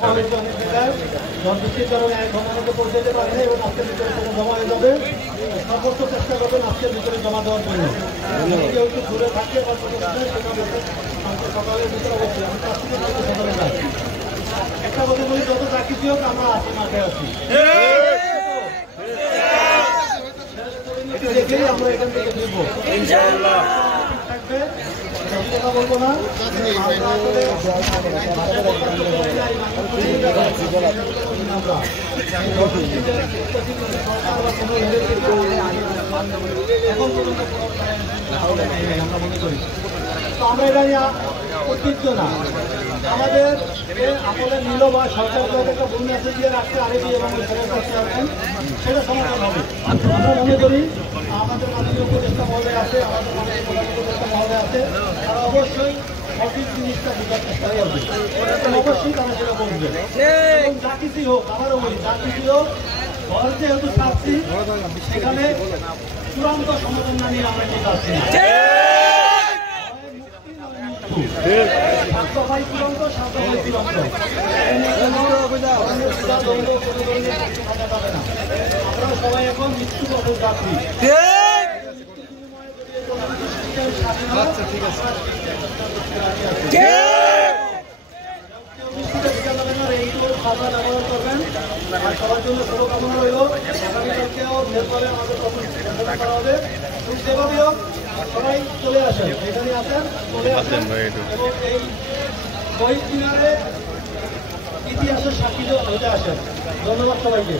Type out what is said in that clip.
জমা হয়ে যাবে, সর্বোচ্চ চেষ্টা করবেন আজকের ভিতরে জমা দেওয়ার জন্য। কেউ একটু ঘুরে থাকে সকালের ভিতরে অবশ্যই আমি সকালে যাই। একটা কথা বলি, যত চাকরি হোক আমরা আছি, মাঠে আছি, দেখেই আমরা এখান থেকে ফিরবো থাকবে। কথা বলবো না, আমরা এটা নিয়ে ঐতিহ্য না, আমাদের আমলে নিল বা সরকার একটা ভূমি আছে দিয়ে রাখতে আরেকটি এবং সেটা সমাধান হবে। আমরা মনে করি আমাদের মাননীয় উপদেষ্টা মহোদয় আছে, আমাদের মাননীয় প্রধান উপদেষ্টা মহোদয় আছে, তারা অবশ্যই সঠিক জিনিসটা বোঝার চেষ্টা করবে, অবশ্যই তারা সেটা বলবে। এবং যা কিছু হোক, আমারও বলি যা কিছু হোক, ঘর যেহেতু ছাড়ছি সেখানে চূড়ান্ত সমাধান না নিয়ে আমরা নিয়ে যাচ্ছি না। স্বাস্থ্যভাই চূড়ান্ত, স্বাস্থ্যভাই চূড়ান্ত, আমরা সবাই এখন মৃত্যু পথে যাচ্ছি। সবার জন্য শুভকামনা রইল। আগামীকালকেও এরপরে আমাদের করা হবে। যেভাবে হোক সবাই চলে আসেন, এখানে আসেন, চলে আসেন এবং এই শহীদ মিনারে ইতিহাসের সাক্ষী হতে আসেন। ধন্যবাদ সবাইকে।